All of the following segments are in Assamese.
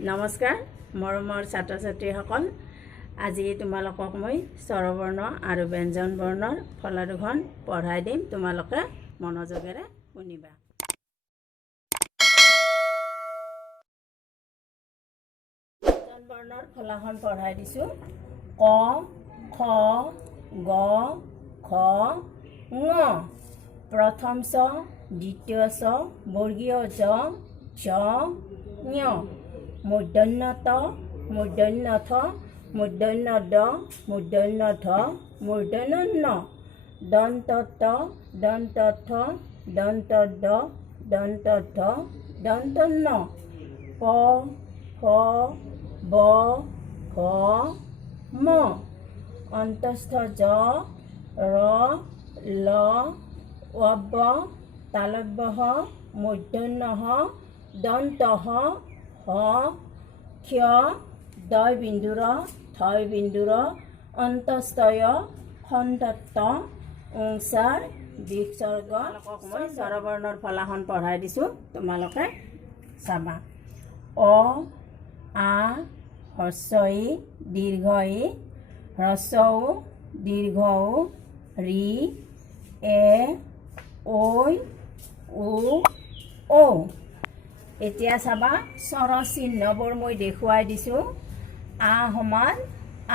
নমস্কাৰ মৰমৰ ছাত্ৰ ছাত্ৰীসকল আজি তোমালোকক মই স্বৰবৰ্ণ আৰু ব্যঞ্জন বৰ্ণৰ ফলাৰোহণ পঢ়াই দিম তোমালোকে মনোযোগেৰে শুনিবা ব্যঞ্জন বৰ্ণৰ ফলাৰোহণ পঢ়াই দিছো ক খ গ খ ঙ প্ৰথম ছ দ্বিতীয় ছ বৰ্গীয় জ ঝ ঞ মূৰ্ধন্য ত মূৰ্ধন্য থ মূৰ্ধন্য দ মূৰ্ধন্য ধ মূৰ্ধন্য ন দন্ত ত দন্ত থ দন্ত দ দন্ত ধ দন্ত ন প ফ ব ভ ম অন্তস্থ জ ৰ ল ৱ তালব্য হ মূৰ্ধন্য হ দন্ত হ হ ক্ষ দয় বিন্দুৰ থয় বিন্দুৰ অন্তস্থয় খণ্ডত্ব ওংসাৰ বিসৰ্গ মই স্বৰবৰ্ণৰ ফলাহন পঢ়াই দিছোঁ তোমালোকে চাবা অ আ হ্ৰস্ব ই দীৰ্ঘ ই হ্ৰস্ব উ দীৰ্ঘ উ ৰি এ ঐ উ ঔ এতিয়া চাবা স্বৰ চিহ্নবোৰ মই দেখুৱাই দিছোঁ আ সমান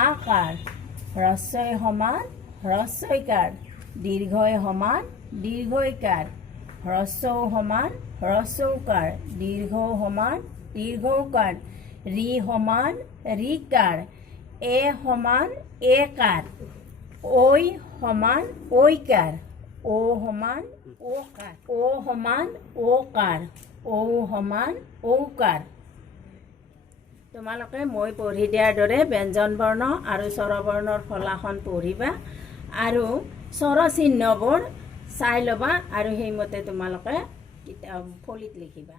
আকাৰ হ্ৰস্বই সমান হ্ৰস্বইকাৰ দীৰ্ঘই সমান দীৰ্ঘইকাৰ হ্ৰস্বও সমান হ্ৰস্বৌকাৰ দীৰ্ঘও সমান দীৰ্ঘৌকাৰ ৰি সমান ৰিকাৰ এ সমান একাৰ ঐ সমান ঐকাৰ ও সমান ওকাৰ ও সমান ওকাৰ ঔ সমান ঔকাৰ তোমালোকে মই পঢ়ি দিয়াৰ দৰে ব্যঞ্জন বৰ্ণ আৰু স্বৰবৰ্ণৰ ফলাহন পঢ়িবা আৰু স্বৰ চিহ্নবোৰ চাই ল'বা আৰু সেইমতে তোমালোকে ফলিত লিখিবা